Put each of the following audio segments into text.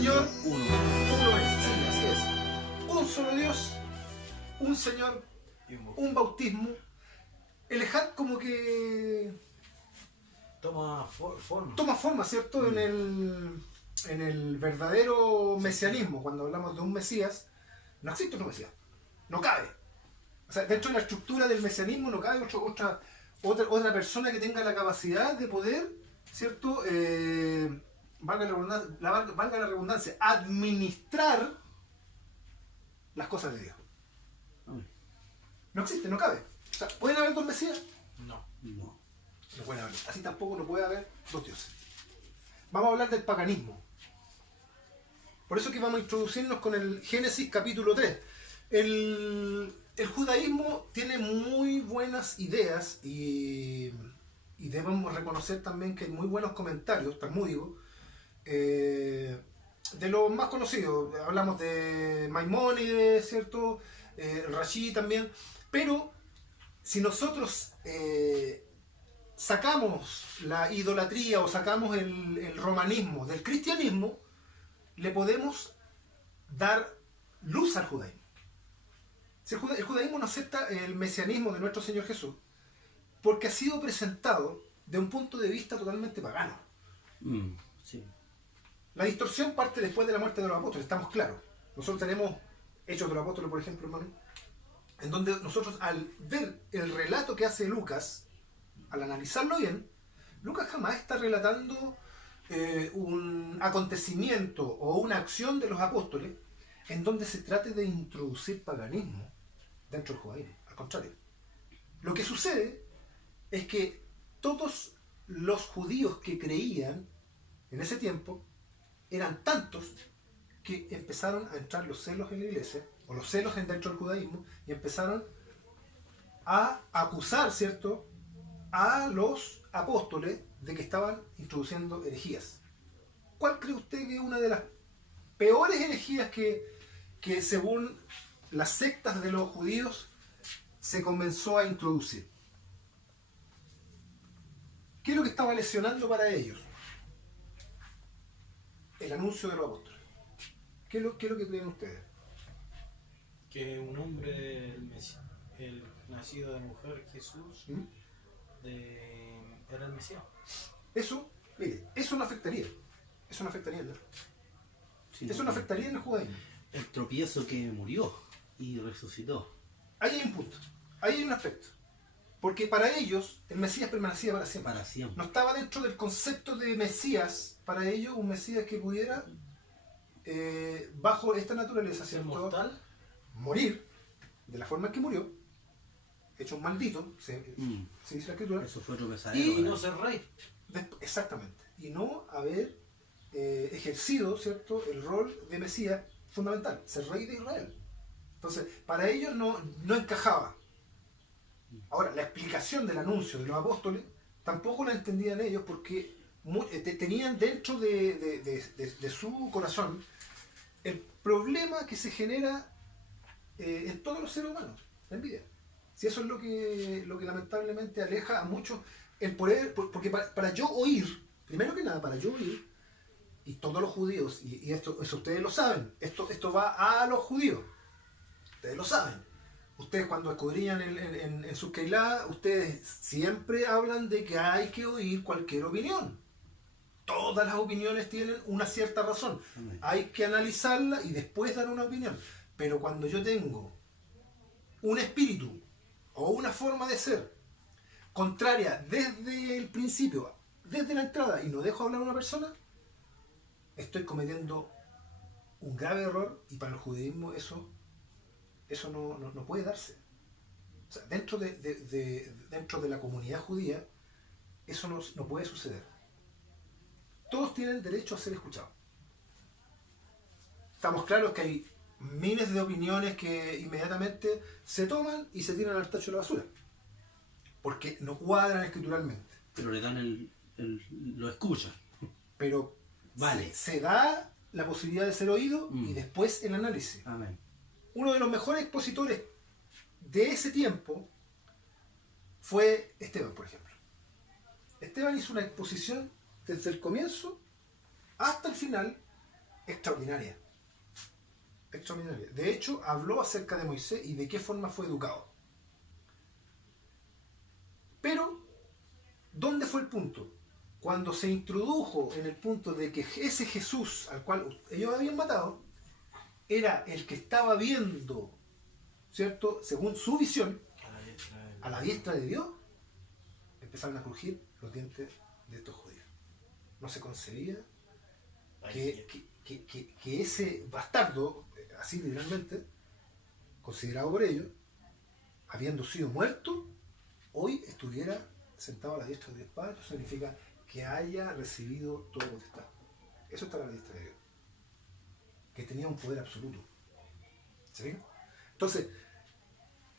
Señor, uno. uno es. Sí, así es. Un solo Dios, un Señor, un bautismo. El Ejat como que Toma forma. toma forma, ¿cierto? En el verdadero mesianismo, cuando hablamos de un Mesías, no existe otro Mesías. No cabe. O sea, dentro de la estructura del mesianismo no cabe otra persona que tenga la capacidad de poder, ¿cierto? Valga la redundancia, administrar las cosas de Dios. No existe, no cabe. O sea, ¿pueden haber dos Mesías? No. No puede haber. Así tampoco no puede haber dos dioses. Vamos a hablar del paganismo. Por eso que vamos a introducirnos con el Génesis capítulo 3. El judaísmo tiene muy buenas ideas y debemos reconocer también que hay muy buenos comentarios talmúdicos de los más conocidos. Hablamos de Maimónides, ¿cierto? Rashi también. Pero si nosotros sacamos la idolatría o sacamos el romanismo del cristianismo, le podemos dar luz al judaísmo. Si el judaísmo no acepta el mesianismo de nuestro Señor Jesús porque ha sido presentado de un punto de vista totalmente pagano. Sí. La distorsión parte después de la muerte de los apóstoles, estamos claros. Nosotros tenemos Hechos de los Apóstoles, por ejemplo, hermano, en donde nosotros al ver el relato que hace Lucas, al analizarlo bien, Lucas jamás está relatando un acontecimiento o una acción de los apóstoles en donde se trate de introducir paganismo dentro del judaísmo. Al contrario, lo que sucede es que todos los judíos que creían en ese tiempo eran tantos que empezaron a entrar los celos en la iglesia, o los celos dentro del judaísmo, y empezaron a acusar, ¿cierto?, a los apóstoles de que estaban introduciendo herejías. ¿Cuál cree usted que es una de las peores herejías que según las sectas de los judíos se comenzó a introducir? ¿Qué es lo que estaba lesionando para ellos? El anuncio de los apóstoles. ¿Qué es lo que creen ustedes? Que un hombre, el nacido de mujer, Jesús, era el Mesías. Eso, mire, eso no afectaría. Eso no afectaría, ¿no? Sí, Eso no afectaría en el judaísmo. el tropiezo que murió y resucitó. Ahí hay un punto. Ahí hay un aspecto. Porque para ellos el Mesías permanecía para siempre. Para siempre. No estaba dentro del concepto de Mesías, para ellos un Mesías que pudiera, bajo esta naturaleza, Ser ¿cierto?, mortal. morir de la forma en que murió, hecho un maldito, se dice la escritura, Eso fue otro pesadero. Y no ser rey. exactamente, y no haber ejercido, ¿cierto?, el rol de Mesías fundamental, ser rey de Israel. Entonces, para ellos no encajaba. Ahora, la explicación del anuncio de los apóstoles tampoco la entendían ellos porque tenían dentro de su corazón el problema que se genera en todos los seres humanos, la envidia. Si eso es lo que lamentablemente aleja a muchos el poder, porque para yo oír, primero que nada, para yo oír, y todos los judíos, y eso ustedes lo saben, esto va a los judíos, ustedes lo saben. Ustedes cuando escudriñan en sus Keilah, ustedes siempre hablan de que hay que oír cualquier opinión. Todas las opiniones tienen una cierta razón. Hay que analizarla y después dar una opinión. Pero cuando yo tengo un espíritu o una forma de ser contraria desde el principio, desde la entrada, y no dejo hablar a una persona, estoy cometiendo un grave error, y para el judaísmo eso no puede darse. O sea, dentro de la comunidad judía eso no puede suceder. Todos tienen derecho a ser escuchados. Estamos claros que hay miles de opiniones que inmediatamente se toman y se tiran al tacho de la basura porque no cuadran escrituralmente. Pero le dan lo escuchan. Pero vale. se da la posibilidad de ser oído y después el análisis. Amén. Uno de los mejores expositores de ese tiempo fue Esteban, por ejemplo. Esteban hizo una exposición desde el comienzo hasta el final extraordinaria. Extraordinaria. De hecho, habló acerca de Moisés y de qué forma fue educado. Pero, ¿dónde fue el punto? Cuando se introdujo en el punto de que ese Jesús al cual ellos habían matado era el que estaba viendo, ¿cierto? Según su visión, a la diestra de Dios, empezaron a crujir los dientes de estos judíos. No se concebía que ese bastardo, así literalmente, considerado por ellos, habiendo sido muerto, hoy estuviera sentado a la diestra de Dios Padre. Eso significa que haya recibido todo potestad. Eso está a la diestra de Dios. Que tenía un poder absoluto. ¿Sí? Entonces,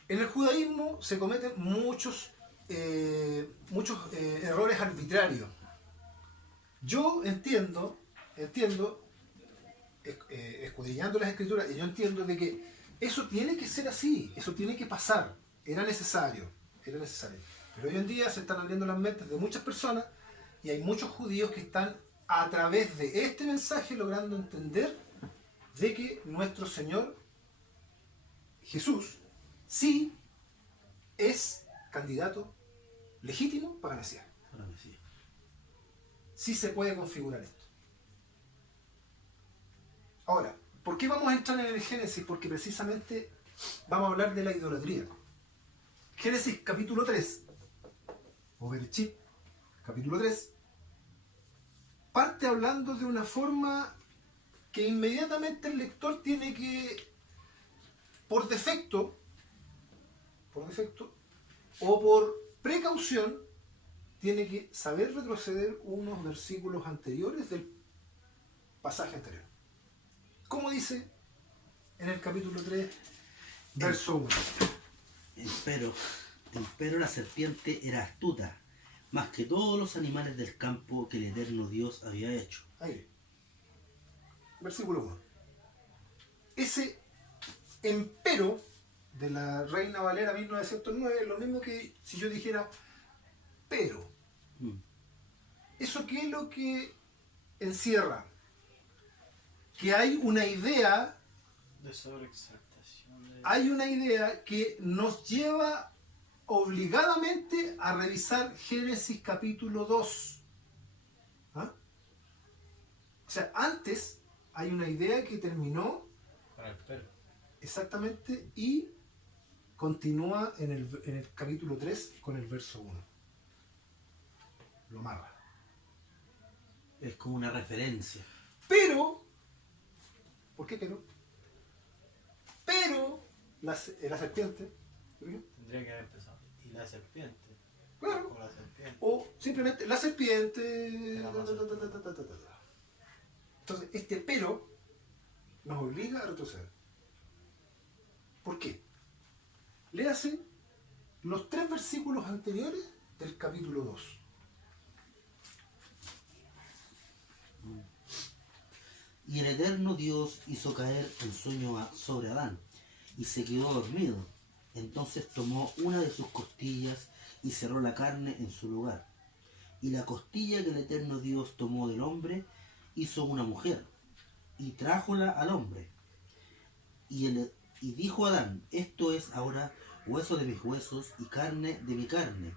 en el judaísmo se cometen muchos errores arbitrarios. Yo entiendo, escudriñando las escrituras, y yo entiendo de que eso tiene que ser así, eso tiene que pasar, era necesario. Pero hoy en día se están abriendo las mentes de muchas personas y hay muchos judíos que están a través de este mensaje logrando entender de que nuestro Señor Jesús sí es candidato legítimo para Mesías. Sí se puede configurar esto. Ahora, ¿por qué vamos a entrar en el Génesis? Porque precisamente vamos a hablar de la idolatría. Génesis capítulo 3, o Bereshit, capítulo 3, parte hablando de una forma que inmediatamente el lector tiene que, por defecto, o por precaución, tiene que saber retroceder unos versículos anteriores del pasaje anterior. Como dice en el capítulo 3, verso 1. Empero la serpiente era astuta, más que todos los animales del campo que el eterno Dios había hecho. Ahí. Versículo 1. Ese empero de la Reina Valera 1909 es lo mismo que si yo dijera pero. ¿Eso qué es lo que encierra? Que hay una idea de sobreexaltación. Hay una idea que nos lleva obligadamente a revisar Génesis capítulo 2. ¿Ah? O sea, antes hay una idea que terminó Con el pero. exactamente y continúa en el capítulo 3 con el verso 1. Lo amarra. Es como una referencia. Pero, ¿por qué pero? Pero la serpiente, Tendría que haber empezado. Y la serpiente. claro, O la serpiente. o simplemente la serpiente. Era más Entonces, este pero nos obliga a retroceder. ¿Por qué? Léase los 3 versículos anteriores del capítulo 2. Y el eterno Dios hizo caer el sueño sobre Adán, y se quedó dormido. Entonces tomó una de sus costillas y cerró la carne en su lugar. Y la costilla que el eterno Dios tomó del hombre hizo una mujer, y trájola al hombre. Y dijo Adán: esto es ahora hueso de mis huesos y carne de mi carne.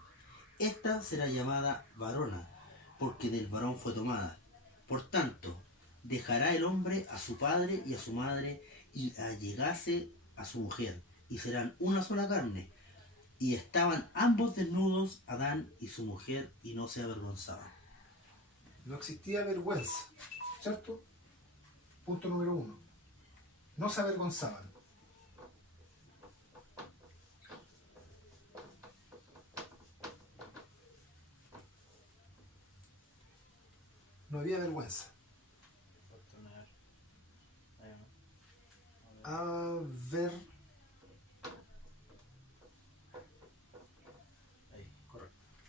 Esta será llamada varona, porque del varón fue tomada. Por tanto, dejará el hombre a su padre y a su madre, y allegase a su mujer, y serán una sola carne. Y estaban ambos desnudos, Adán y su mujer, y no se avergonzaban. No existía vergüenza, ¿cierto? Punto número 1. No se avergonzaban. No había vergüenza.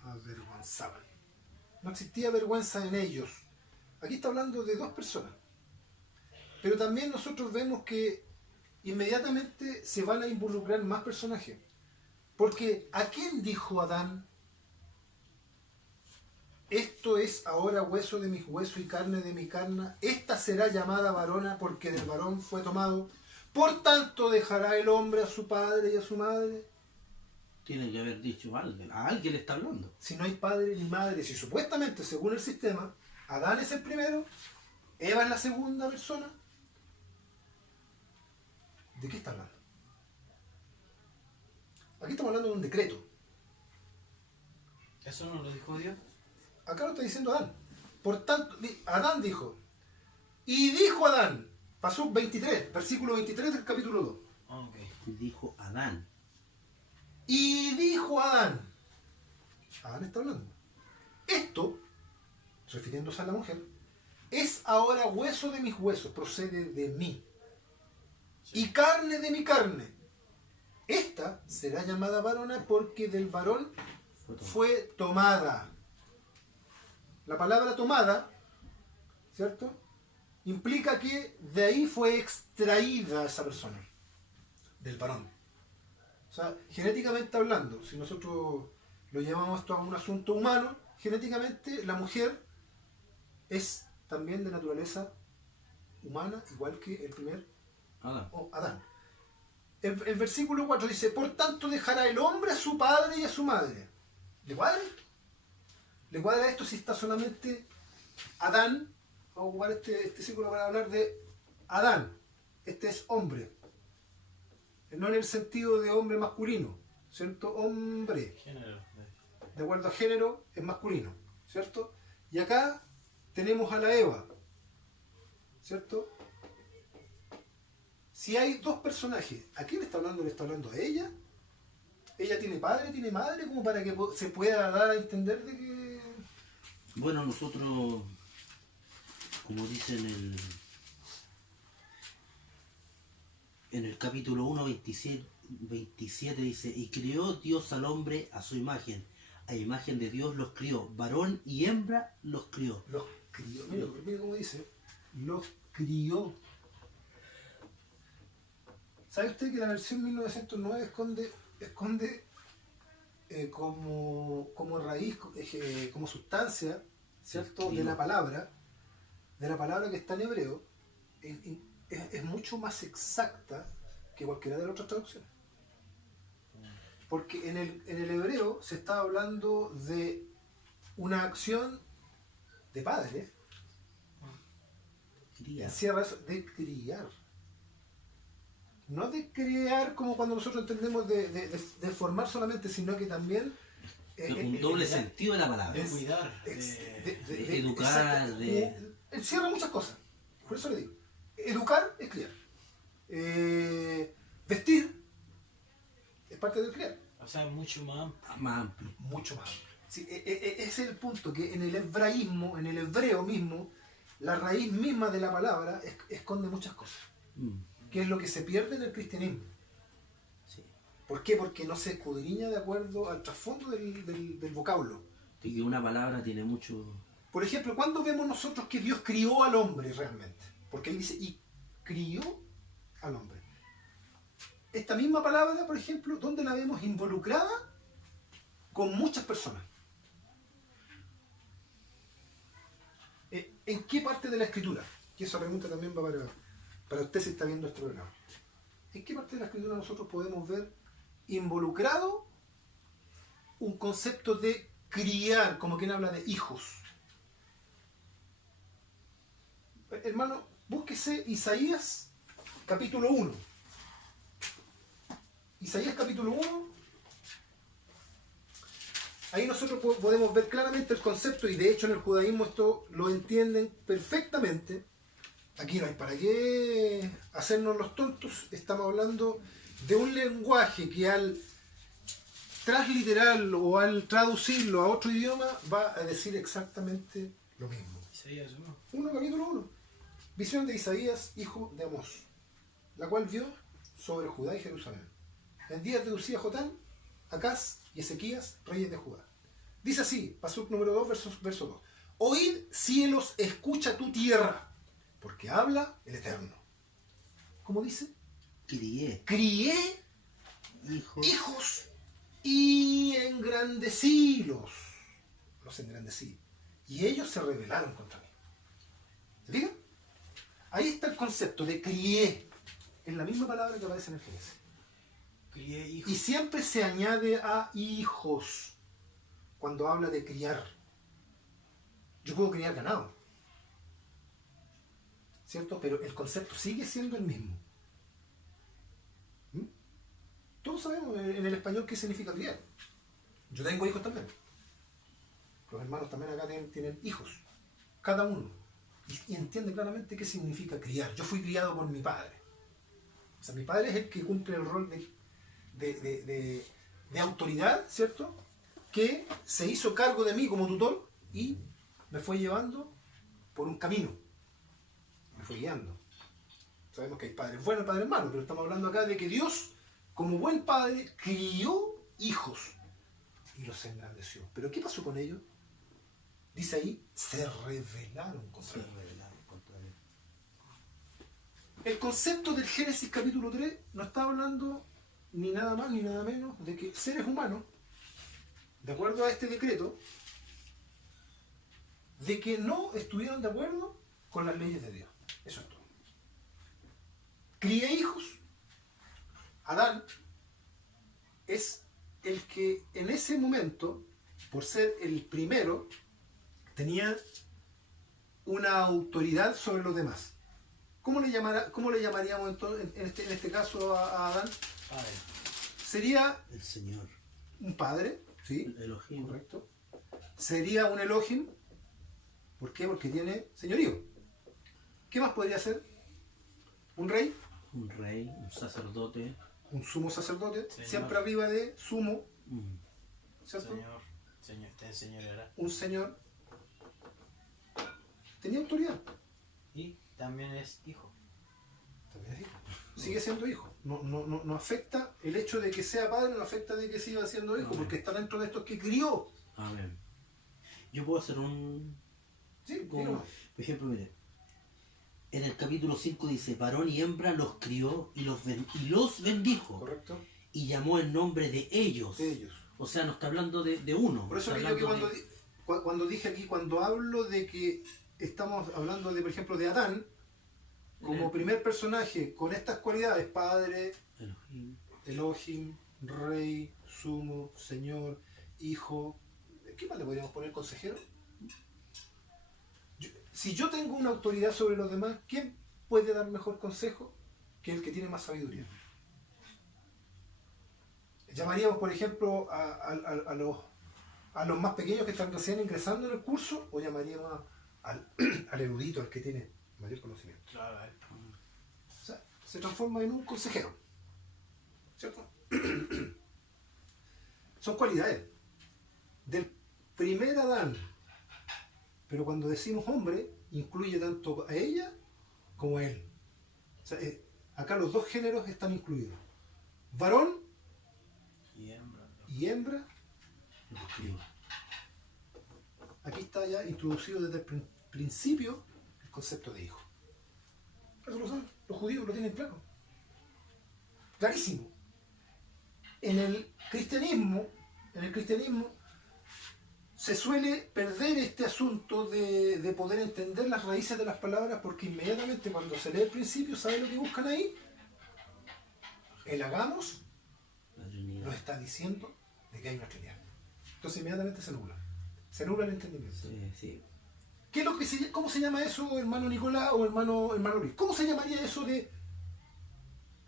Avergonzaban. No existía vergüenza en ellos. Aquí está hablando de 2 personas. Pero también nosotros vemos que inmediatamente se van a involucrar más personajes. Porque ¿a quién dijo Adán? esto es ahora hueso de mis huesos y carne de mi carne. Esta será llamada varona porque del varón fue tomado. Por tanto dejará el hombre a su padre y a su madre. Tiene que haber dicho alguien. A alguien le está hablando. Si no hay padre ni madre, si supuestamente según el sistema Adán es el primero, Eva es la segunda persona, ¿de qué está hablando? Aquí estamos hablando de un decreto. ¿Eso no lo dijo Dios? Acá lo está diciendo Adán. Por tanto, Adán dijo, y dijo Adán, pasó 23, versículo 23 del capítulo 2. Ah, ok. Dijo Adán. Y dijo Adán, Adán está hablando, esto, refiriéndose a la mujer, es ahora hueso de mis huesos, procede de mí, y carne de mi carne. Esta será llamada varona porque del varón fue tomada. La palabra tomada, ¿cierto?, implica que de ahí fue extraída esa persona, del varón. O sea, genéticamente hablando, si nosotros lo llevamos esto a un asunto humano, genéticamente la mujer es también de naturaleza humana, igual que el primer Adán. El versículo 4 dice, por tanto dejará el hombre a su padre y a su madre. ¿Le cuadra esto? ¿Le cuadra esto si está solamente Adán? Vamos a ocupar este versículo para hablar de Adán. Este es hombre. No en el sentido de hombre masculino, ¿cierto? Hombre. Género. De acuerdo a género, es masculino, ¿cierto? Y acá tenemos a la Eva, ¿cierto? Si hay dos personajes, ¿a quién le está hablando? ¿Le está hablando a ella? ¿Ella tiene padre, tiene madre? Como para que se pueda dar a entender de que... Bueno, nosotros, como dice en el capítulo 1, 27 dice, y crió Dios al hombre a su imagen. A imagen de Dios los crió. Varón y hembra los crió. Los crió. Mira cómo dice. Los crió. ¿Sabe usted que la versión 1909 esconde como raíz, como sustancia, ¿cierto?, de la palabra que está en hebreo, es mucho más exacta que cualquiera de las otras traducciones. Porque en el hebreo se está hablando de una acción de padre, encierra eso, de criar. No de crear como cuando nosotros entendemos de formar solamente, sino que también... un doble sentido de la palabra. De cuidar. De educar, exacto, encierra muchas cosas. Por eso le digo. Educar es criar. Vestir es parte del criar. O sea, mucho más amplio. Más amplio. Mucho más amplio. Sí, ese es el punto, que en el hebraísmo, en el hebreo mismo, la raíz misma de la palabra esconde muchas cosas. Que es lo que se pierde en el cristianismo. Sí. ¿Por qué? Porque no se escudriña de acuerdo al trasfondo del vocablo. Y que una palabra tiene mucho... Por ejemplo, ¿cuándo vemos nosotros que Dios crió al hombre realmente? Porque ahí dice, y crió al hombre. Esta misma palabra, por ejemplo, ¿dónde la vemos involucrada? Con muchas personas. ¿En qué parte de la escritura? Y esa pregunta también va para usted si está viendo este programa. ¿En qué parte de la escritura nosotros podemos ver involucrado un concepto de criar, como quien habla de hijos? Hermano, búsquese Isaías capítulo 1. Isaías capítulo 1. Ahí nosotros podemos ver claramente el concepto, y de hecho en el judaísmo esto lo entienden perfectamente. Aquí no hay para qué hacernos los tontos. Estamos hablando de un lenguaje que al transliteral o al traducirlo a otro idioma va a decir exactamente lo mismo. Isaías 1. Capítulo 1. Visión de Isaías, hijo de Amós, la cual vio sobre Judá y Jerusalén en días de Usías, Jotán, Acaz y Ezequías, reyes de Judá. Dice así, Pasuk número 2, verso 2. Oíd, cielos, escucha tu tierra, porque habla el Eterno. ¿Cómo dice? Crié hijos y engrandecílos. Los engrandecí. y ellos se rebelaron contra mí. ¿Se fijan? Ahí está el concepto de crié. Es la misma palabra que aparece en el Génesis. Crié hijos. Y siempre se añade a hijos cuando habla de criar. Yo puedo criar ganado, ¿cierto? Pero el concepto sigue siendo el mismo. ¿Mm? Todos sabemos en el español qué significa criar. Yo tengo hijos también. Los hermanos también acá tienen hijos. Cada uno. Y entiende claramente qué significa criar. Yo fui criado por mi padre. O sea, mi padre es el que cumple el rol de autoridad, ¿cierto? Que se hizo cargo de mí como tutor y me fue llevando por un camino. Me fue guiando. Sabemos que hay padres buenos y padres malos, pero estamos hablando acá de que Dios, como buen padre, crió hijos y los engrandeció. ¿Pero qué pasó con ellos? Dice ahí, se rebelaron contra él. El concepto del Génesis capítulo 3 no está hablando ni nada más ni nada menos de que seres humanos, de acuerdo a este decreto, de que no estuvieron de acuerdo con las leyes de Dios. Eso es todo. Crié hijos. Adán es el que en ese momento, por ser el primero, tenía una autoridad sobre los demás. ¿Cómo le llamaríamos entonces, en este caso a Adán? Padre. Sería El Señor. un padre, ¿sí? El Elohim. Correcto. Sería un Elohim. ¿Por qué? Porque tiene señorío. ¿Qué más podría ser? Un rey, Un rey, un sacerdote. un sumo sacerdote, Señor. siempre arriba de sumo, Mm. ¿cierto? Señor, te enseñará. Un señor. Tenía autoridad. Y también es hijo. También es hijo. Sigue siendo hijo. No afecta el hecho de que sea padre, no afecta de que siga siendo hijo, Amén. porque está dentro de estos que crió. Amén. Yo puedo hacer un... Sí, como- dígame. por ejemplo, mire. En el capítulo 5 dice, varón y hembra los crió y los bendijo. Correcto. Y llamó el nombre de ellos. De ellos. O sea, no está hablando de uno. Por eso está que yo que hablando cuando dije aquí, cuando hablo de que estamos hablando de, por ejemplo, de Adán, como primer personaje con estas cualidades, padre, Elohim. Elohim, rey, sumo, señor, hijo, ¿qué más le podríamos poner? Consejero. Si yo tengo una autoridad sobre los demás, ¿quién puede dar mejor consejo que el que tiene más sabiduría? ¿Llamaríamos, por ejemplo, a los más pequeños que están recién ingresando en el curso, o llamaríamos al erudito, al que tiene mayor conocimiento? Claro, O sea, se transforma en un consejero, ¿cierto? Son cualidades del primer Adán, pero cuando decimos hombre, incluye tanto a ella como a él. O sea, acá los dos géneros están incluidos. Varón y hembra. y hembra. Los crió. Aquí está ya introducido desde el principio el concepto de hijo. Eso lo saben, los judíos lo tienen claro. Clarísimo. En el cristianismo se suele perder este asunto de poder entender las raíces de las palabras, porque inmediatamente cuando se lee el principio, ¿sabe lo que buscan ahí? El hagamos La Trinidad. nos está diciendo de que hay una Trinidad. Entonces inmediatamente se nubla. Se nubla el entendimiento. Sí. ¿Qué es lo que ¿Cómo se llama eso, hermano Nicolás o hermano Luis? ¿Cómo se llamaría eso de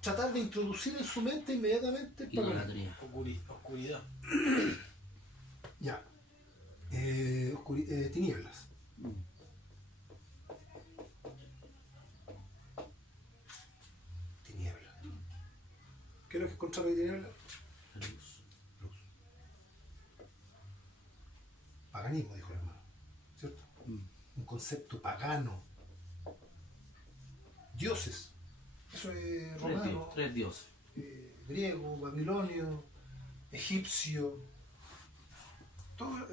tratar de introducir en su mente inmediatamente el paganismo? Idolatría. Oscuridad. Ya. Tinieblas. Mm. Tinieblas. ¿Qué es lo que es contrario de tinieblas? La luz. Luz. Paganismo, dijo el hermano. ¿Cierto? Mm. Un concepto pagano. Dioses. Eso es romano, Tres dioses. griego, babilonio, egipcio. Todos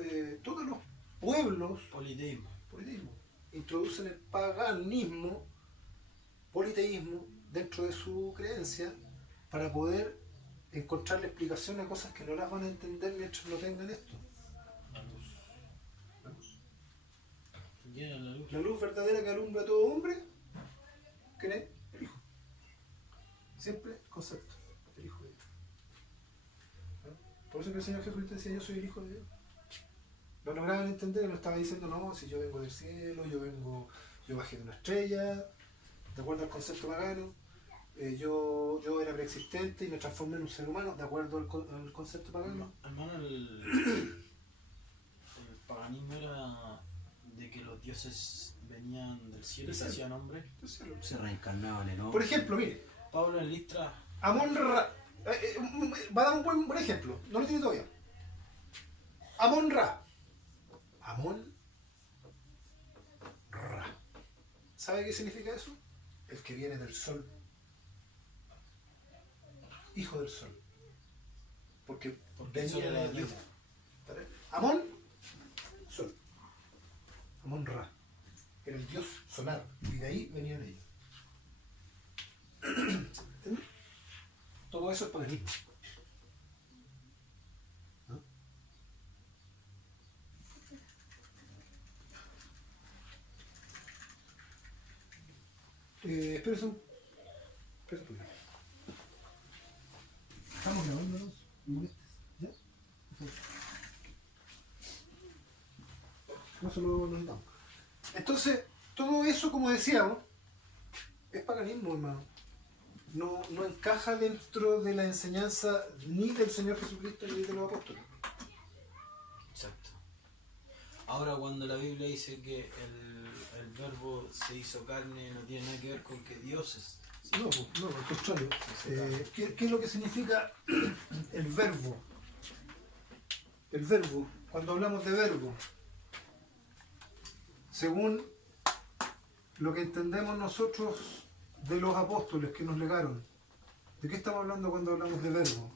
los pueblos Politeísmo. politeísmo introducen el paganismo, politeísmo, dentro de su creencia para poder encontrarle explicación a cosas que no las van a entender mientras no tengan esto. La luz. La luz. La luz verdadera que alumbra a todo hombre, ¿quién es? El Hijo. Siempre el concepto, el Hijo de Dios. ¿No? Por eso que el Señor Jesucristo decía, yo soy el Hijo de Dios. Lo lograban entender que no estaba diciendo, no, si yo vengo del cielo, yo bajé de una estrella, de acuerdo al concepto pagano, yo era preexistente y me transformé en un ser humano, de acuerdo al concepto pagano. Hermano, el paganismo era de que los dioses venían del cielo y se hacían hombres. Se reencarnaban en Por ejemplo, mire, Pablo en Listra, Amón Ra, va a dar un buen ejemplo, no lo tiene todavía. Amón Ra. Amón Ra. ¿Sabe qué significa eso? El que viene del sol. Hijo del sol. Porque el sol era Dios. Amón, sol. Amón Ra. Era el dios solar. Y de ahí venían ellos. ¿Entiendes? Todo eso es paganismo. ¿No? Espérese un poquito. Estamos grabando, ¿no? ¿Me molestes? ¿Ya? No se lo necesitamos. Entonces, todo eso, como decíamos, es paganismo, hermano. No encaja dentro de la enseñanza ni del Señor Jesucristo ni de los apóstoles. Exacto. Ahora cuando la Biblia dice que el verbo se hizo carne, no tiene nada que ver con que Dios es. No, al contrario. ¿Qué es lo que significa el verbo? El verbo, cuando hablamos de verbo, según lo que entendemos nosotros de los apóstoles que nos legaron, ¿de qué estamos hablando cuando hablamos de verbo?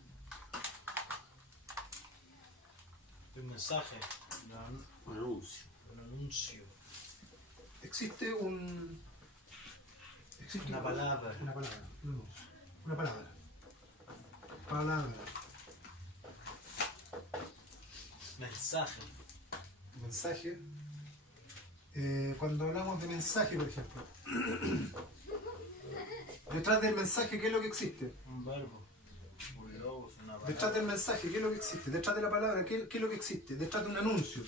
Un mensaje, un anuncio. un anuncio, Existe una palabra. Una palabra. Un anuncio. Una palabra. Palabra. Mensaje. Mensaje. Cuando hablamos de mensaje, por ejemplo, detrás del mensaje, ¿qué es lo que existe? Un verbo. Un logos, una palabra. Detrás del mensaje, ¿qué es lo que existe? Detrás de la palabra, ¿qué es lo que existe? Detrás de un anuncio.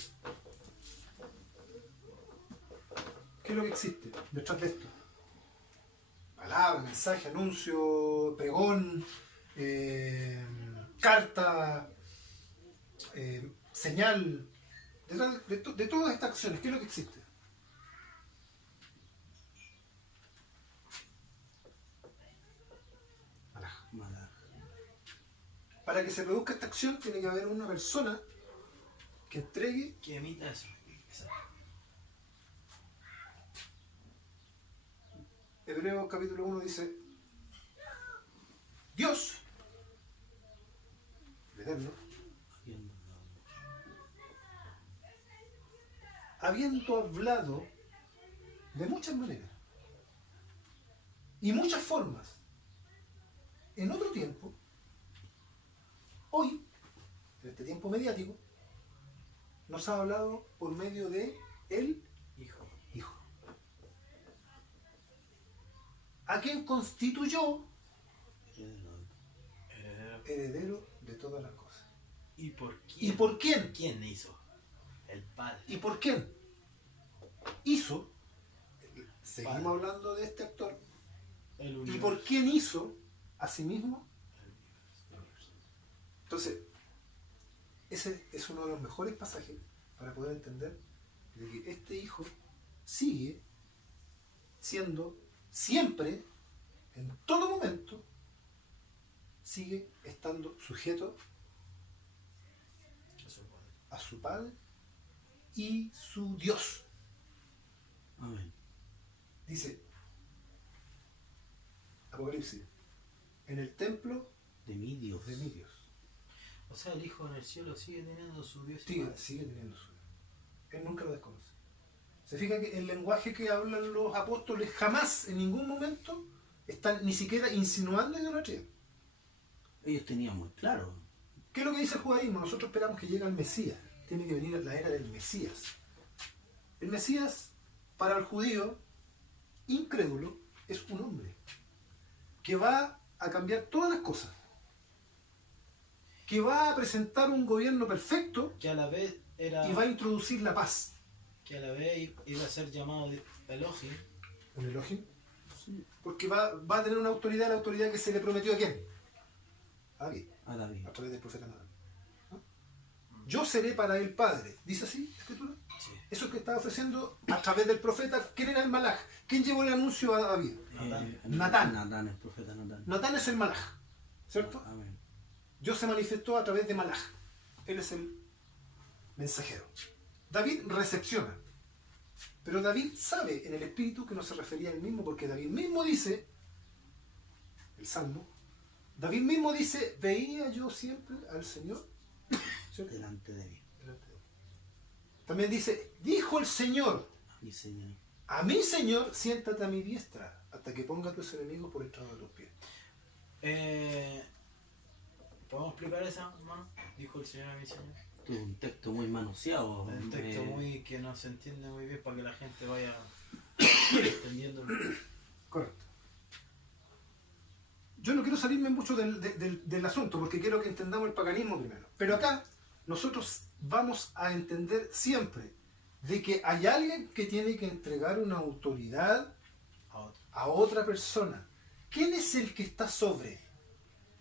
¿Qué es lo que existe detrás de esto? Palabra, mensaje, anuncio, pregón, carta, señal. Detrás de todas estas acciones, ¿qué es lo que existe? Mala. Para que se produzca esta acción tiene que haber una persona que entregue. Que emita eso. Hebreos capítulo 1 dice, Dios, el Eterno, habiendo hablado de muchas maneras y muchas formas en otro tiempo, hoy, en este tiempo mediático, nos ha hablado por medio de el Hijo. Hijo, a quien constituyó Heredero. heredero de todas las cosas. ¿Y por quién? ¿Y por quién? ¿Quién hizo? El Padre. ¿Y por quién? Hizo, seguimos Padre. hablando de este actor, El ¿y universo. por quién hizo a sí mismo? Entonces, ese es uno de los mejores pasajes para poder entender de que este hijo sigue siendo siempre, en todo momento, sigue estando sujeto Eso, Padre. a su Padre y su Dios. Amén. Dice Apocalipsis, en el templo De mi Dios. de mi Dios. O sea, el Hijo en el cielo sigue teniendo su Dios. y Sigue, Padre. sigue teniendo su Dios. Él nunca lo desconoce. Se fija que el lenguaje que hablan los apóstoles jamás, en ningún momento, están ni siquiera insinuando idolatría. Ellos tenían muy claro. ¿Qué es lo que dice el judaísmo? Nosotros esperamos que llegue el Mesías. Tiene que venir la era del Mesías. El Mesías para el judío incrédulo es un hombre que va a cambiar todas las cosas, que va a presentar un gobierno perfecto Que a la vez era. y va a introducir la paz. Que a la vez iba a ser llamado Elohim. ¿Un Elohim? Porque va a tener una autoridad, la autoridad que se le prometió a quién. A David, A David. a través del profeta Natán. ¿No? Yo seré para él padre. ¿Dice así la escritura? Sí. Eso que estaba ofreciendo a través del profeta. ¿Quién era el malaj? ¿Quién llevó el anuncio a David? Natán. Natán, el profeta Natán. Natán es el malaj, ¿cierto? Amén. Dios se manifestó a través de malaj. Él es el mensajero. David recepciona. Pero David sabe en el espíritu que no se refería a él mismo, porque David mismo dice, el Salmo, David mismo dice, veía yo siempre al Señor, ¿cierto? Delante de mí. Delante de él. También dice, dijo el Señor, Mi Señor. a mi Señor, siéntate a mi diestra, hasta que ponga a tus enemigos por el estrado de tus pies. ¿Podemos explicar esa, hermano? Dijo el Señor a mi Señor. Esto es un texto muy manoseado. Un texto eh, que no se entiende muy bien para que la gente vaya entendiendo. Correcto. Yo no quiero salirme mucho del asunto, porque quiero que entendamos el paganismo primero. Pero acá nosotros vamos a entender siempre de que hay alguien que tiene que entregar una autoridad A otro. a otra persona. ¿Quién es el que está sobre?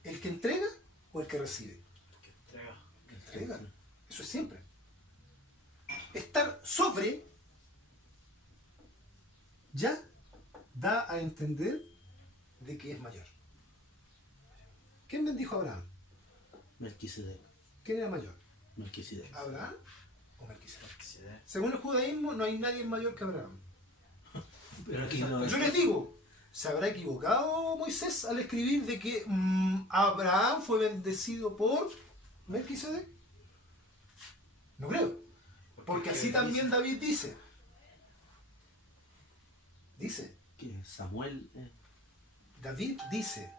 ¿El que entrega o el que recibe? Que entrega. El que entrega. Eso es siempre. Estar sobre ya da a entender de que es mayor. ¿Quién bendijo a Abraham? Melquisedec. ¿Quién era mayor? Melquisedec. ¿Abraham o Melquisedec? Que se dé. Según el judaísmo no hay nadie mayor que Abraham. Pero aquí no Yo les digo, ¿se habrá equivocado Moisés al escribir de que Abraham fue bendecido por Melquisedec? No creo. Porque así también David dice. Dice, que Samuel. David dice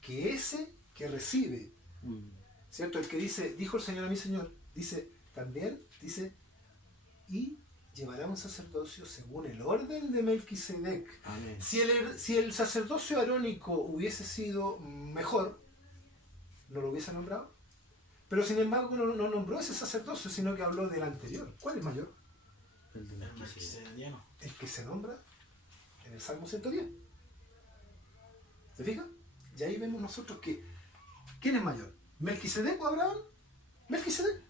que ese que recibe, ¿cierto? El que dice, dijo el Señor a mi Señor, dice, también dice, y llevará un sacerdocio según el orden de Melquisedec. Amén. Si el sacerdocio arónico hubiese sido mejor, no lo hubiese nombrado. Pero sin embargo no nombró ese sacerdocio, sino que habló del anterior. ¿Cuál es mayor? El de El Melquisedec. melquisedeciano. El que se nombra en el Salmo 110. ¿Se fijan? Y ahí vemos nosotros que ¿quién es mayor? ¿Melquisedec o Abraham? Melquisedec.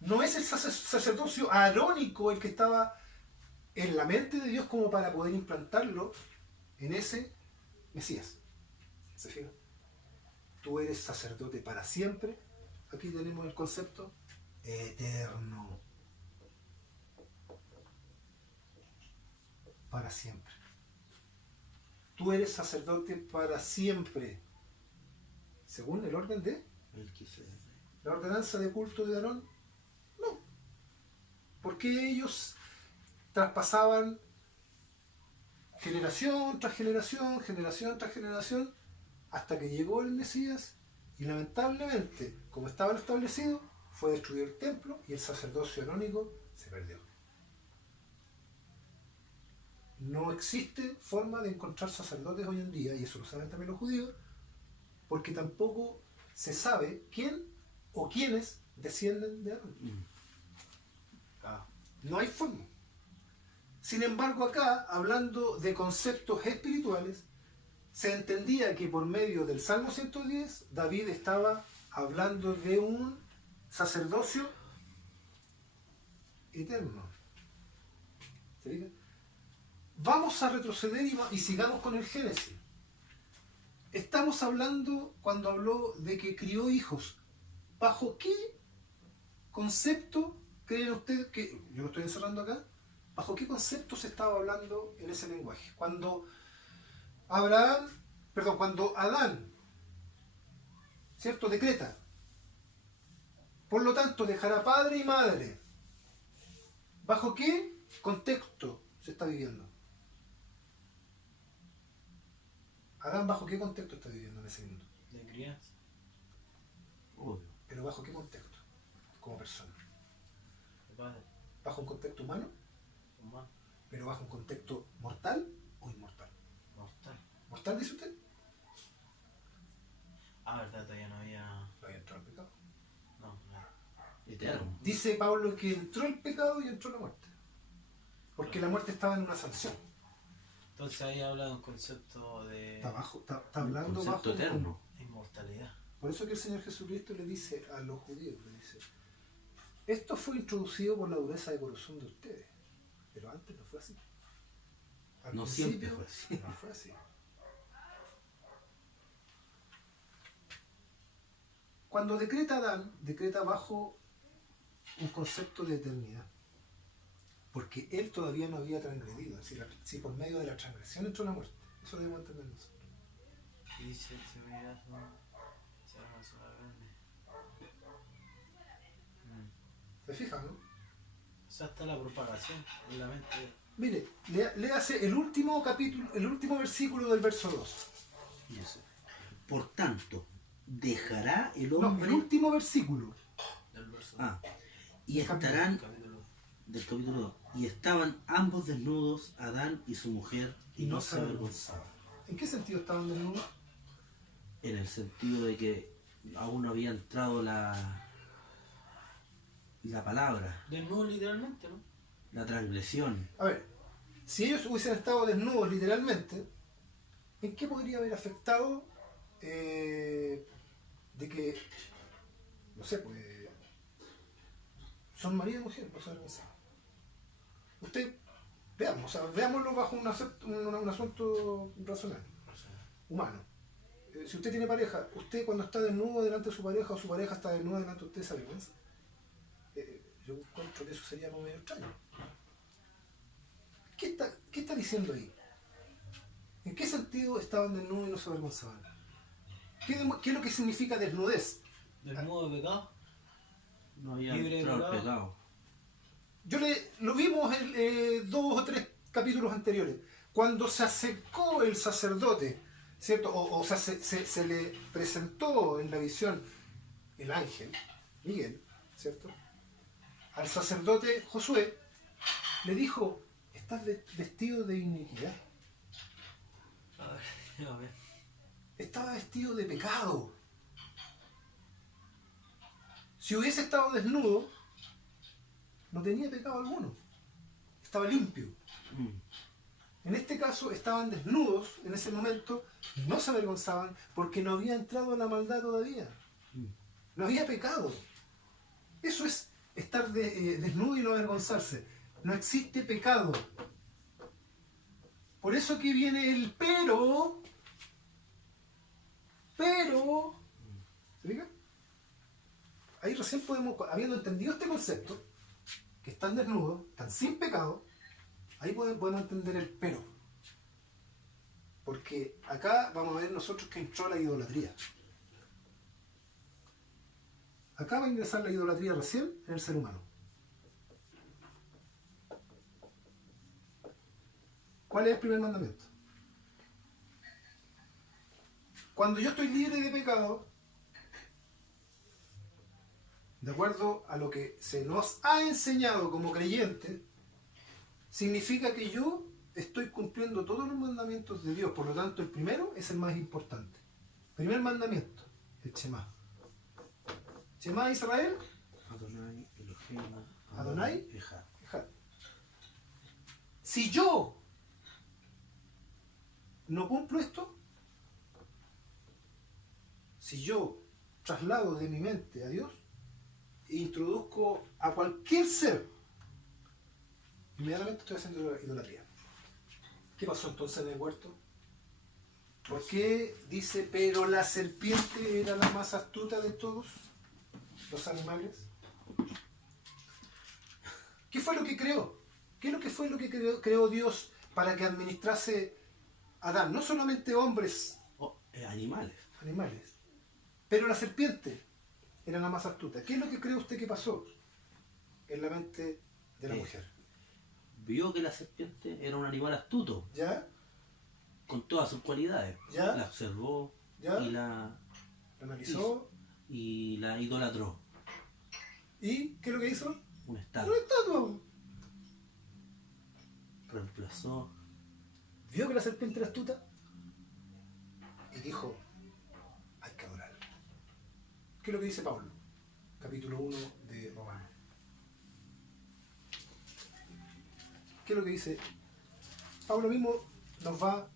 No es el sacerdocio arónico el que estaba en la mente de Dios como para poder implantarlo en ese Mesías. ¿Se fijan? Tú eres sacerdote para siempre. Aquí tenemos el concepto eterno. Para siempre. Tú eres sacerdote para siempre. Según el orden de Melquisedec. la ordenanza de culto de Aarón. No. Porque ellos traspasaban generación tras generación, generación tras generación, hasta que llegó el Mesías y lamentablemente, como estaba establecido, fue destruido el templo y el sacerdocio arónico se perdió. No existe forma de encontrar sacerdotes hoy en día, y eso lo saben también los judíos, porque tampoco se sabe quién o quiénes descienden de Aarón. No hay forma. Sin embargo, acá, hablando de conceptos espirituales, se entendía que por medio del Salmo 110, David estaba hablando de un sacerdocio eterno. ¿Se fijan? Vamos a retroceder y sigamos con el Génesis. Estamos hablando, cuando habló de que crió hijos, ¿bajo qué concepto creen ustedes que, yo lo estoy encerrando acá, bajo qué concepto se estaba hablando en ese lenguaje? Cuando Adán, ¿cierto?, decreta, por lo tanto dejará padre y madre, ¿bajo qué contexto se está viviendo? Adán, ¿bajo qué contexto está viviendo en ese mundo? De crianza. Obvio. ¿Pero bajo qué contexto? Como persona. De padre. ¿Bajo un contexto humano? humano, pero bajo un contexto mortal o inmortal. mortal. ¿Mortal dice usted? Ah, verdad, todavía no había. No había entrado el pecado. No, no. Eterno. Dice Pablo que entró el pecado y entró la muerte. Porque la muerte estaba en una sanción. Entonces ahí habla de un concepto de Está, está hablando Concepto bajo eterno. inmortalidad. Por eso que el Señor Jesucristo le dice a los judíos, le dice, esto fue introducido por la dureza de corazón de ustedes, pero antes no fue así. Al No principio, siempre fue así. No fue así. Cuando decreta Adán, decreta bajo un concepto de eternidad. Porque él todavía no había transgredido. Es decir, si por medio de la transgresión entró la muerte. Eso debemos entender nosotros. Y dice, si miras, no, será una sola carne. ¿Se fijan, no? O sea, está la propagación en la mente. Mire, le hace el último capítulo, el último versículo del verso 2. Eso. Por tanto, dejará el No, hombre. el último versículo. Del verso Ah, y Capítulo. estarán. capítulo. Del capítulo 2. Y estaban ambos desnudos, Adán y su mujer, y no se avergonzaban. ¿En qué sentido estaban desnudos? En el sentido de que aún no había entrado la palabra, Desnudo literalmente, ¿no? la transgresión. A ver, si ellos hubiesen estado desnudos literalmente, ¿en qué podría haber afectado de que, no sé, pues, son marido y mujer, no se avergonzaban? Usted, veamos, o sea, veámoslo bajo un asunto racional, humano. Si usted tiene pareja, usted cuando está desnudo delante de su pareja o su pareja está desnuda delante de usted, ¿se avergüenza? Yo encuentro que eso sería como medio extraño. ¿Qué está diciendo ahí? ¿En qué sentido estaban desnudos y no se avergonzaban? ¿Qué es lo que significa desnudez? Desnudo de pecado. No había Libre de entrado el pecado. pecado. Lo vimos en 2 o 3 capítulos anteriores. Cuando se acercó el sacerdote, ¿cierto? O sea, se le presentó en la visión el ángel, Miguel, ¿cierto? Al sacerdote Josué, le dijo, estás vestido de iniquidad. A ver. Estaba vestido de pecado. Si hubiese estado desnudo, no tenía pecado alguno. Estaba limpio. En este caso estaban desnudos en ese momento y no se avergonzaban porque no había entrado en la maldad todavía. No había pecado. Eso es estar desnudo y no avergonzarse. No existe pecado. Por eso que viene el pero. ¿Se fija? Ahí recién podemos, habiendo entendido este concepto, que están desnudos, están sin pecado, ahí podemos entender el pero. Porque acá vamos a ver nosotros que entró la idolatría. Acá va a ingresar la idolatría recién en el ser humano. ¿Cuál es el primer mandamiento? Cuando yo estoy libre de pecado, de acuerdo a lo que se nos ha enseñado como creyentes, significa que yo estoy cumpliendo todos los mandamientos de Dios. Por lo tanto, el primero es el más importante. Primer mandamiento, el Shema. Shema Israel, Adonai, Eloheinu, Adonai, Echad. Echad. Si yo no cumplo esto, si yo traslado de mi mente a Dios e introduzco a cualquier ser, inmediatamente estoy haciendo idolatría. ¿Qué pasó entonces en el huerto? ¿Por qué dice, pero la serpiente era la más astuta de todos los animales? ¿Qué fue lo que creó? ¿Qué es lo que fue lo que creó Dios para que administrase Adán? No solamente hombres, Animales. animales, pero la serpiente era la más astuta. ¿Qué es lo que cree usted que pasó en la mente de la mujer? Vio que la serpiente era un animal astuto, ¿Ya? con todas sus cualidades. ¿Ya? La observó ¿Ya? y la Analizó. y la idolatró. ¿Y qué es lo que hizo? Un Una estatua. estatua. reemplazó. Vio que la serpiente era astuta y dijo, hay que adorarla. ¿Qué es lo que dice Pablo? Capítulo 1 de Romanos. ¿Qué es lo que dice? Pablo mismo nos va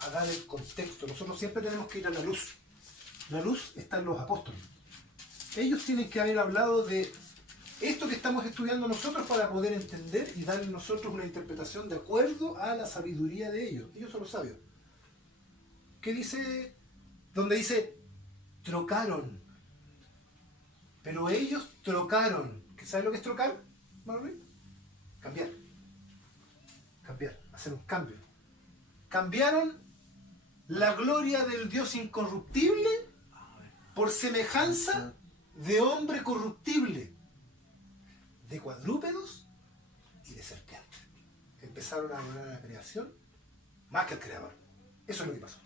a dar el contexto. Nosotros siempre tenemos que ir a la luz. La luz está en los apóstoles. Ellos tienen que haber hablado de esto que estamos estudiando nosotros para poder entender y darle nosotros una interpretación de acuerdo a la sabiduría de ellos. Ellos son los sabios. ¿Qué dice? Donde dice, trocaron. Pero ellos trocaron. ¿Sabes lo que es trocar, Manuel? Cambiar. Cambiar. Hacer un cambio. Cambiaron la gloria del Dios incorruptible por semejanza de hombre corruptible, de cuadrúpedos y de serpientes. Empezaron a adorar a la creación más que al creador. Eso es lo que pasó.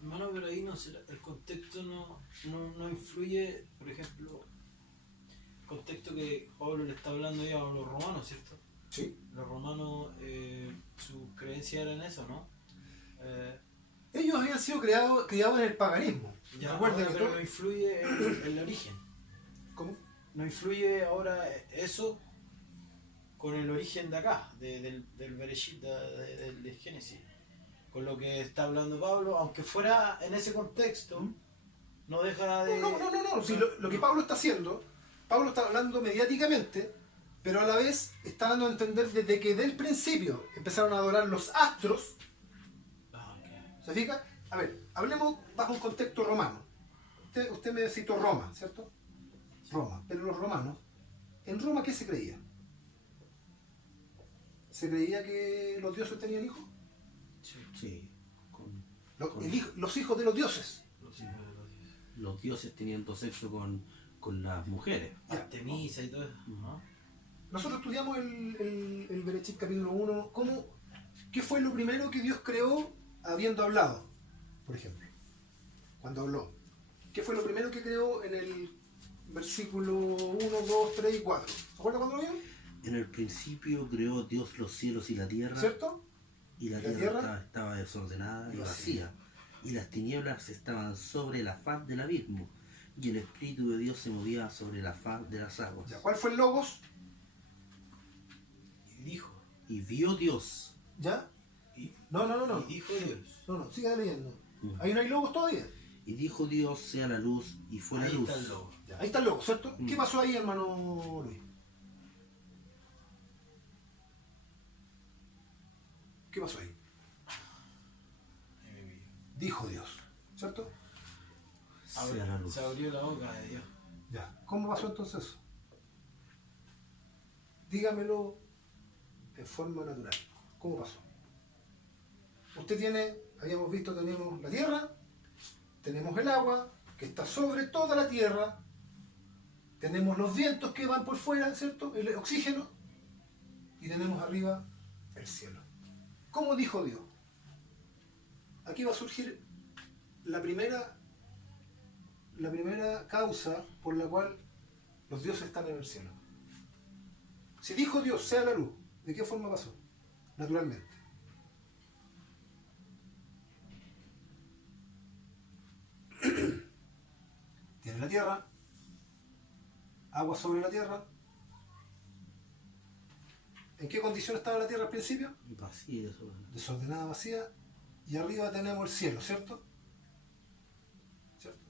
Hermano, pero ahí no sé, el contexto no influye, por ejemplo, el contexto que Pablo le está hablando ya a los romanos, ¿cierto? Sí. Los romanos, su creencia era en eso, ¿no? Ellos habían sido criados en el paganismo. Ya, Recuerden ahora, que pero todo- no influye en el origen. ¿Cómo? No influye ahora eso con el origen de acá, del Bereshit, del Génesis. Con lo que está hablando Pablo, aunque fuera en ese contexto, no deja de... No. Si lo que Pablo está haciendo, Pablo está hablando mediáticamente, pero a la vez está dando a entender desde que del principio empezaron a adorar los astros. Ah, ok. ¿Se fija? A ver, hablemos bajo un contexto romano. Usted me citó Roma, ¿cierto? Roma. Pero los romanos, ¿en Roma qué se creía? ¿Se creía que los dioses tenían hijos? Sí, con Los hijos de los dioses. Los hijos de los dioses. los dioses teniendo sexo con las mujeres. Ya. Artemisa y todo eso. ¿no? Nosotros estudiamos el Bereshit capítulo 1. ¿Qué fue lo primero que Dios creó habiendo hablado? Por ejemplo, cuando habló. ¿Qué fue lo primero que creó en el versículo 1, 2, 3 y 4? ¿Se acuerdan cuando lo vieron? En el principio creó Dios los cielos y la tierra, ¿Cierto? y la ¿La tierra tierra? estaba desordenada y Vacía. vacía, y las tinieblas estaban sobre la faz del abismo, y el Espíritu de Dios se movía sobre la faz de las aguas. Ya, ¿cuál fue el logos? Y dijo. Y vio Dios. ¿Ya? Y, No. y dijo Dios. No, siga leyendo. Ahí no hay logos todavía. Y dijo Dios, sea la luz, y fue la Ahí luz. está el logo. Ya, ahí está el logo, ¿cierto? ¿Qué pasó ahí, hermano Luis? ¿Qué pasó ahí? Dijo Dios, ¿cierto? Sea la luz. Se abrió la boca de Dios. Ya. ¿Cómo pasó entonces eso? Dígamelo en forma natural. ¿Cómo pasó? Usted tiene, habíamos visto, tenemos la tierra, tenemos el agua, que está sobre toda la tierra, tenemos los vientos que van por fuera, ¿cierto? El oxígeno, y tenemos arriba el cielo. ¿Cómo dijo Dios? Aquí va a surgir la primera causa por la cual los dioses están en el cielo. Si dijo Dios, sea la luz, ¿de qué forma pasó? Naturalmente. Tiene la tierra, agua sobre la tierra. ¿En qué condición estaba la tierra al principio? Vacía, desordenada. Desordenada, vacía. Y arriba tenemos el cielo, ¿cierto? ¿Cierto?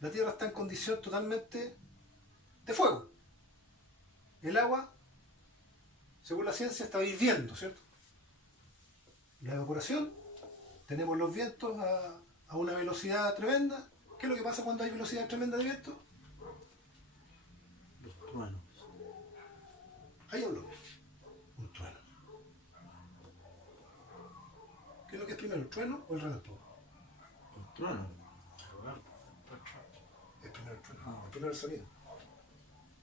La tierra está en condición totalmente de fuego. El agua, según la ciencia, está hirviendo, ¿cierto? La evaporación, tenemos los vientos a una velocidad tremenda. ¿Qué es lo que pasa cuando hay velocidad tremenda de viento? Los truenos. Ahí habló. Un trueno. ¿Qué es lo que es primero, el trueno o el relámpago? Los truenos. Es primero el trueno. Es primero el sonido.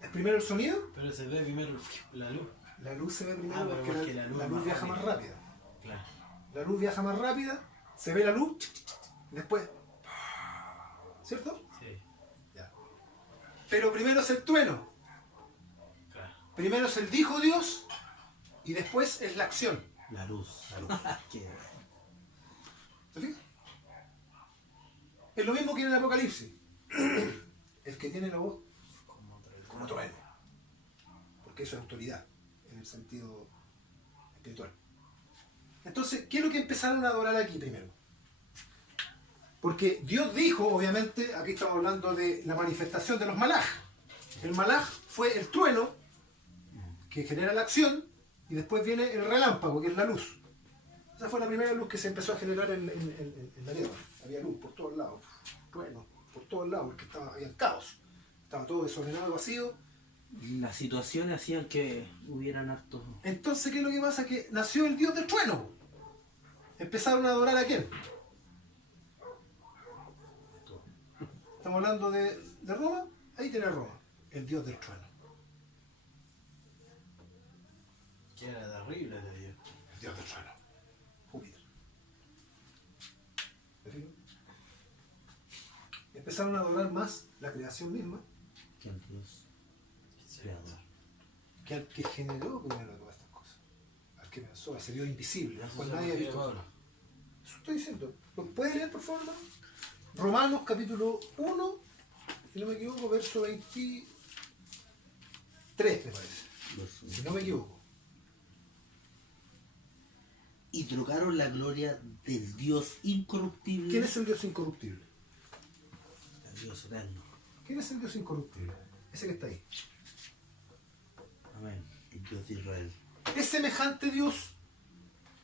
¿Es primero el sonido? Pero se ve primero la luz. La luz se ve primero Pero porque la luz viaja más rápida. Claro. La luz viaja más rápida, se ve la luz, después. ¿Cierto? Sí. Ya. Pero primero es el trueno. Claro. Primero es el dijo Dios y después es la acción. La luz. La luz. Qué- ¿Se fija? Es lo mismo que en el Apocalipsis. El que tiene la voz como trueno. Porque eso es autoridad, en el sentido espiritual. Entonces, ¿qué es lo que empezaron a adorar aquí primero? Porque Dios dijo, obviamente, aquí estamos hablando de la manifestación de los malaj. El malaj fue el trueno que genera la acción y después viene el relámpago, que es la luz. Esa fue la primera luz que se empezó a generar en la tierra. Había luz por todos lados, trueno por todos lados, porque había caos. Estaba todo desordenado, vacío. Las situaciones hacían que hubieran hartos. Entonces, ¿qué es lo que pasa? Que nació el dios del trueno. Empezaron a adorar a quién. Estamos hablando de Roma. Ahí tiene Roma, el dios del trueno. Que era terrible de Dios. El dios del trueno. Júpiter. ¿Me fijo? Empezaron a adorar más la creación misma Que el Dios creador. que al que generó primero todas estas cosas. Al que pensó, a ese dios invisible, al Eso cual se nadie ha refiere visto. Pablo. Eso estoy diciendo. ¿Lo puede leer, por favor, hermano? Romanos capítulo 1, si no me equivoco, verso 23, me parece. Si no me equivoco. Y trocaron la gloria del Dios incorruptible. ¿Quién es el Dios incorruptible? El Dios eterno. ¿Quién es el Dios incorruptible? Ese que está ahí. Amén. El Dios de Israel. ¿Es semejante Dios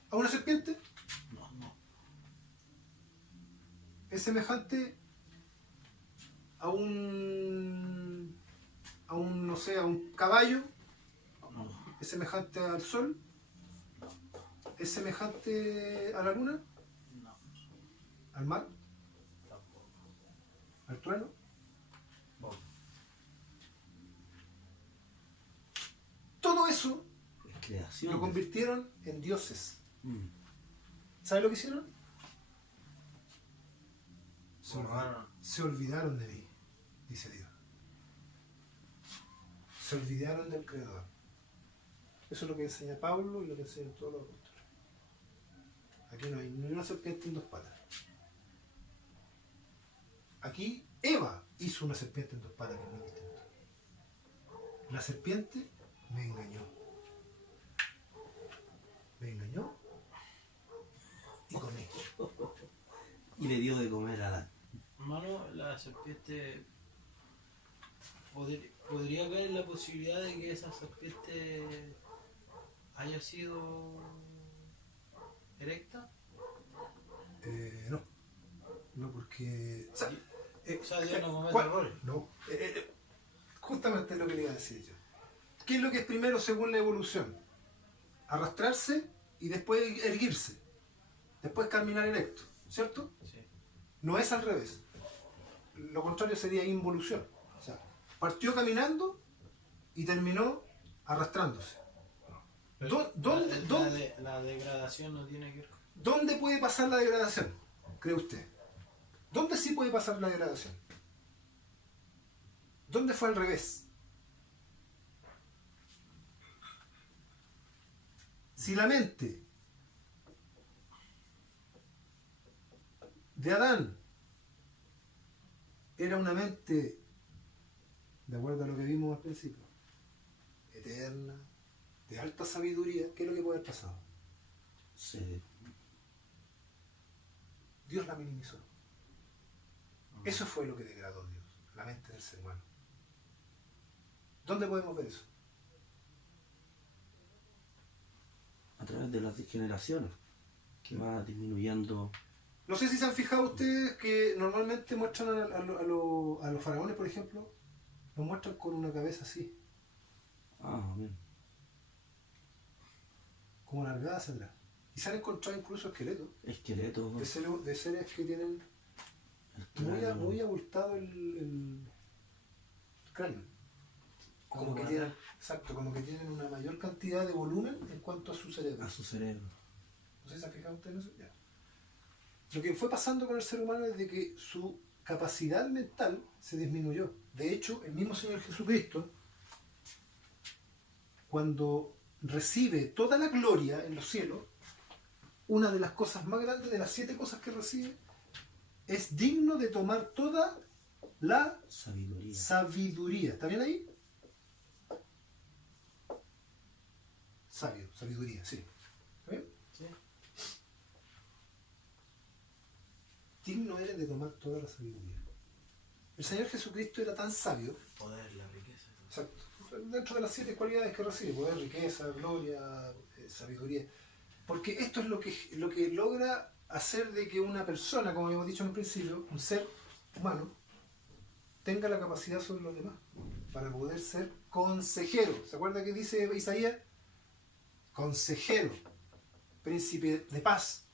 a una serpiente? No, no. ¿Es semejante a no sé, a un caballo? No. ¿Es semejante al sol? ¿Es semejante a la luna? No, ¿Al mar? tampoco. ¿Al trueno? Bueno, Todo eso Es creación. lo convirtieron en dioses. Mm. ¿Sabes lo que hicieron? Borraron. Se olvidaron de mí, dice Dios. Se olvidaron del Creador. Eso es lo que enseña Pablo y lo que enseñan todos los apóstoles. Aquí no hay ni una serpiente en dos patas. Aquí Eva hizo una serpiente en dos patas, que es muy distinto. La serpiente me engañó. Me engañó y comí. Y le dio de comer a Adán. hermano, la serpiente. ¿Podría haber la posibilidad de que esa serpiente haya sido erecta? No. No, porque. O sea, O sea, Dios no comete ¿cuál? errores. No. Justamente es lo que le iba a decir yo. ¿Qué es lo que es primero según la evolución? Arrastrarse y después erguirse. Después caminar erecto. ¿Cierto? Sí. No es al revés. Lo contrario sería involución. O sea, partió caminando y terminó arrastrándose. Pero ¿Dónde la degradación no tiene que ver con. ¿Dónde puede pasar la degradación? ¿Cree usted? ¿Dónde sí puede pasar la degradación? ¿Dónde fue al revés? Si la mente de Adán era una mente, de acuerdo a lo que vimos al principio, eterna, de alta sabiduría, ¿qué es lo que puede haber pasado? Sí. Dios la minimizó. Eso fue lo que degradó Dios, la mente del ser humano. ¿Dónde podemos ver eso? A través de las generaciones. Que va disminuyendo. No sé si se han fijado ustedes que normalmente muestran a los faraones, por ejemplo, los muestran con una cabeza así, Ah, bien. como alargada hacia atrás. Y se han encontrado incluso esqueletos Esqueletos. de seres que tienen el cráneo. muy abultado el cráneo. Como que tienen, exacto, como que tienen una mayor cantidad de volumen en cuanto a su cerebro. A su cerebro. No sé si se han fijado ustedes en eso. Ya. Lo que fue pasando con el ser humano es de que su capacidad mental se disminuyó. De hecho, el mismo Señor Jesucristo cuando recibe toda la gloria en los cielos, una de las cosas más grandes, de las 7 cosas que recibe, es digno de tomar toda la sabiduría. ¿Está bien ahí? Sabiduría, sí. ¿Está bien? Sí. Digno eres de tomar toda la sabiduría. El Señor Jesucristo era tan sabio. Poder, la riqueza. Exacto. Dentro de las 7 cualidades que recibe: poder, riqueza, gloria, sabiduría. Porque esto es lo que logra hacer de que una persona, como habíamos dicho en un principio, un ser humano, tenga la capacidad sobre los demás para poder ser consejero. ¿Se acuerda que dice Isaías? Consejero, príncipe de paz,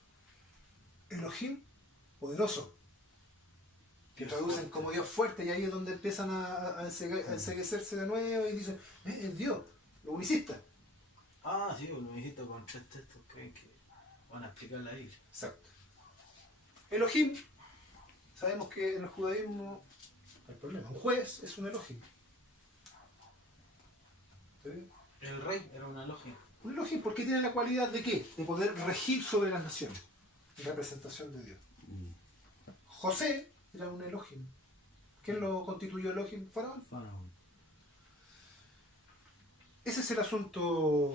Elohim, poderoso, que traducen como Dios fuerte, y ahí es donde empiezan a enseguecerse de nuevo y dicen, es Dios, lo unicista. Ah, sí, lo dijiste con 3 textos, creen que van a explicar la Biblia. Exacto. Elohim, sabemos que en el judaísmo no hay problema, un juez es un Elohim. ¿Sí? El rey era una logia. Un Elohim, porque tiene la cualidad de ¿qué? De poder regir sobre las naciones, representación de Dios. José era un Elohim. ¿Quién lo constituyó Elohim? Faraón. Ese es el asunto.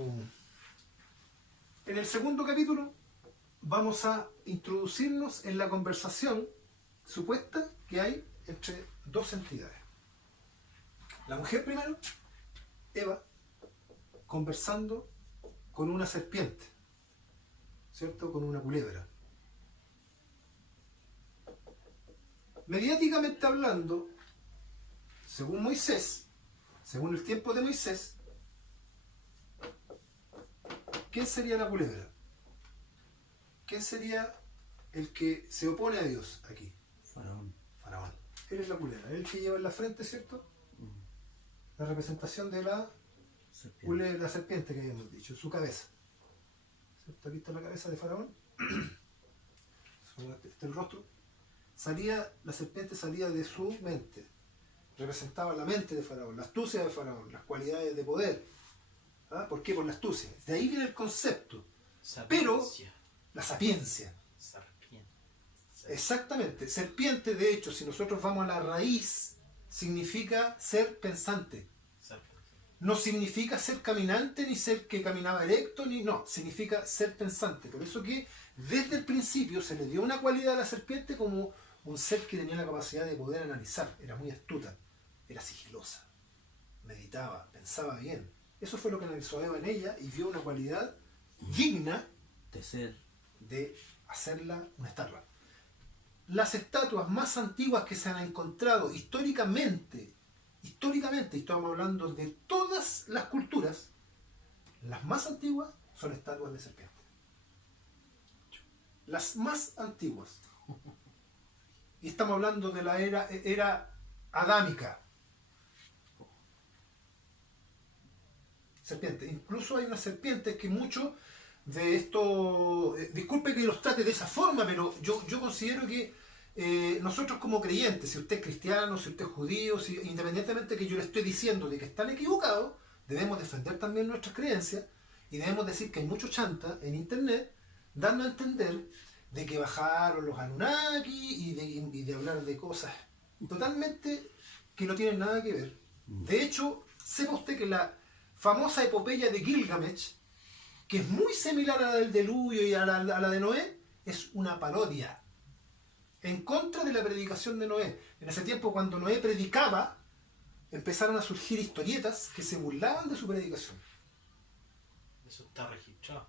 En el segundo capítulo vamos a introducirnos en la conversación supuesta que hay entre 2 entidades. La mujer primero, Eva, conversando con una serpiente, ¿cierto? Con una culebra. Mediáticamente hablando, según Moisés, según el tiempo de Moisés, ¿quién sería la culebra? ¿Quién sería el que se opone a Dios aquí? Faraón. Faraón. Él es la culebra, él el que lleva en la frente, ¿cierto? La representación de la culebra, la serpiente que habíamos dicho, su cabeza. ¿Cierto? Aquí está la cabeza de Faraón. Este es el rostro. La serpiente salía de su mente. Representaba la mente de Faraón, la astucia de Faraón, las cualidades de poder. ¿Ah? ¿Por qué? Por la astucia. De ahí viene el concepto. Pero la sapiencia. Serpiente. Exactamente. Serpiente, de hecho, si nosotros vamos a la raíz, significa ser pensante. No significa ser caminante, ni ser que caminaba erecto, ni no, significa ser pensante. Por eso que desde el principio se le dio una cualidad a la serpiente como un ser que tenía la capacidad de poder analizar, era muy astuta, era sigilosa, meditaba, pensaba bien. Eso fue lo que analizó Eva en ella y vio una cualidad digna de hacerla una estatua. Las estatuas más antiguas que se han encontrado históricamente, y estamos hablando de todas las culturas, las más antiguas son estatuas de serpiente. Las más antiguas. Y estamos hablando de la era adámica. Serpiente. Incluso hay unas serpientes que mucho de esto, disculpe que los trate de esa forma, pero yo considero que nosotros como creyentes, si usted es cristiano, si usted es judío, independientemente que yo le estoy diciendo de que están equivocados, debemos defender también nuestras creencias y debemos decir que hay mucho chanta en internet dando a entender de que bajaron los Anunnaki y de hablar de cosas totalmente que no tienen nada que ver. De hecho, sepa usted que la famosa epopeya de Gilgamesh, que es muy similar a la del diluvio y a la de Noé, es una parodia en contra de la predicación de Noé. En ese tiempo, cuando Noé predicaba, empezaron a surgir historietas que se burlaban de su predicación. Eso está registrado.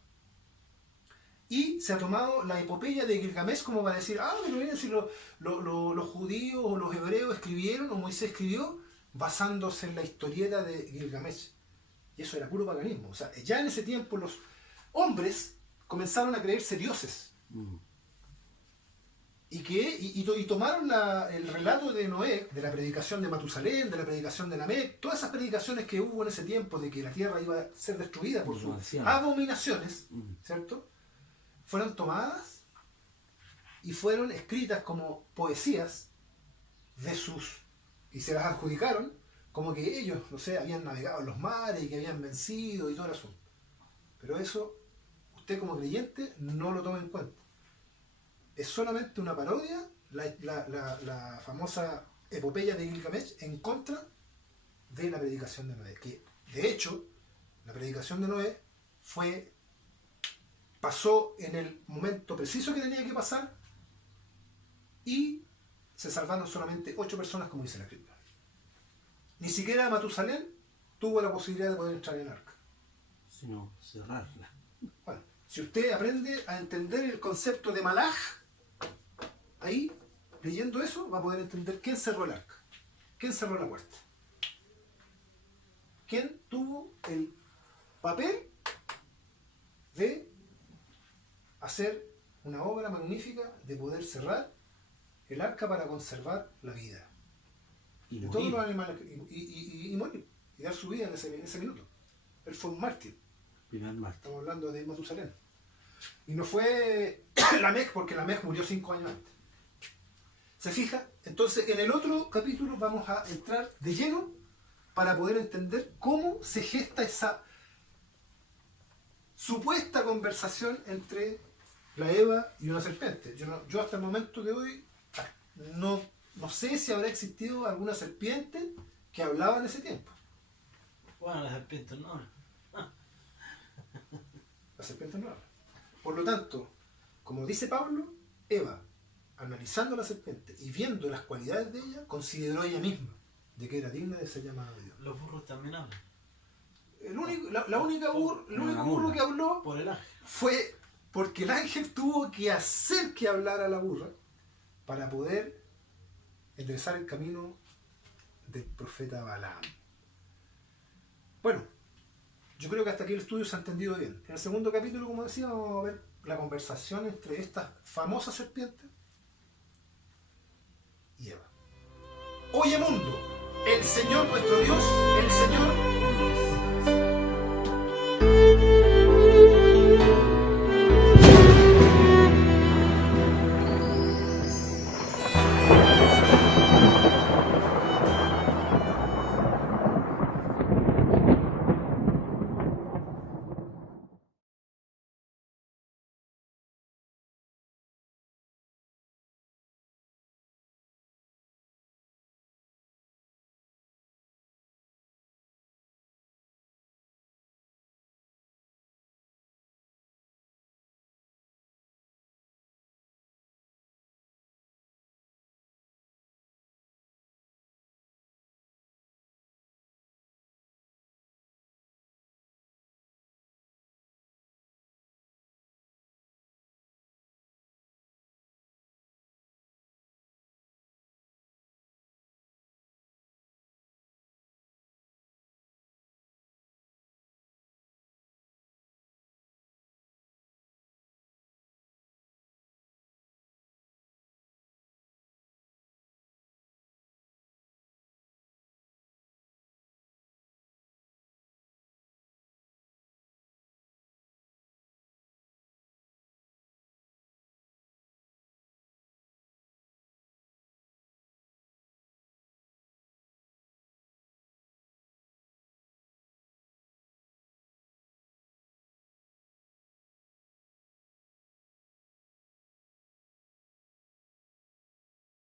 Y se ha tomado la epopeya de Gilgamesh como para decir, pero miren si los judíos o los hebreos escribieron, o Moisés escribió, basándose en la historieta de Gilgamesh. Y eso era puro paganismo. O sea, ya en ese tiempo los hombres comenzaron a creerse dioses. Y tomaron el relato de Noé, de la predicación de Matusalén, de la predicación de Lamec, todas esas predicaciones que hubo en ese tiempo de que la tierra iba a ser destruida por sus abominaciones, ¿cierto? Fueron tomadas y fueron escritas como poesías y se las adjudicaron como que ellos, no sé, habían navegado en los mares y que habían vencido y todo el asunto. Pero eso, usted como creyente, no lo toma en cuenta. Es solamente una parodia, la famosa epopeya de Gilgamesh, en contra de la predicación de Noé. Que, de hecho, la predicación de Noé pasó en el momento preciso que tenía que pasar y se salvaron solamente 8 personas, como dice la Escritura. Ni siquiera Matusalén tuvo la posibilidad de poder entrar en el arca. Sino cerrarla. Bueno, si usted aprende a entender el concepto de Malaj, ahí, leyendo eso, va a poder entender quién cerró el arca, quién cerró la puerta, quién tuvo el papel de hacer una obra magnífica de poder cerrar el arca para conservar la vida Y de morir. todos los animales y morir y dar su vida en ese minuto. Él fue un mártir. Primer martes. Estamos hablando de Matusalén. Y no fue Lamech, porque Lamech murió 5 años antes. ¿Se fija? Entonces, en el otro capítulo vamos a entrar de lleno para poder entender cómo se gesta esa supuesta conversación entre la Eva y una serpiente. Yo hasta el momento de hoy no sé si habrá existido alguna serpiente que hablaba en ese tiempo. Bueno, las serpientes no. La serpiente no habla. Por lo tanto, como dice Pablo, Eva, analizando a la serpiente y viendo las cualidades de ella, consideró ella misma de que era digna de ser llamada Dios. Los burros también hablan. El único burro que habló Por el ángel. fue porque el ángel tuvo que hacer que hablara la burra para poder enderezar el camino del profeta Balaam. Bueno, yo creo que hasta aquí el estudio se ha entendido bien. En el segundo capítulo, como decía, vamos a ver la conversación entre estas famosas serpientes y Eva. Oye mundo, el Señor nuestro Dios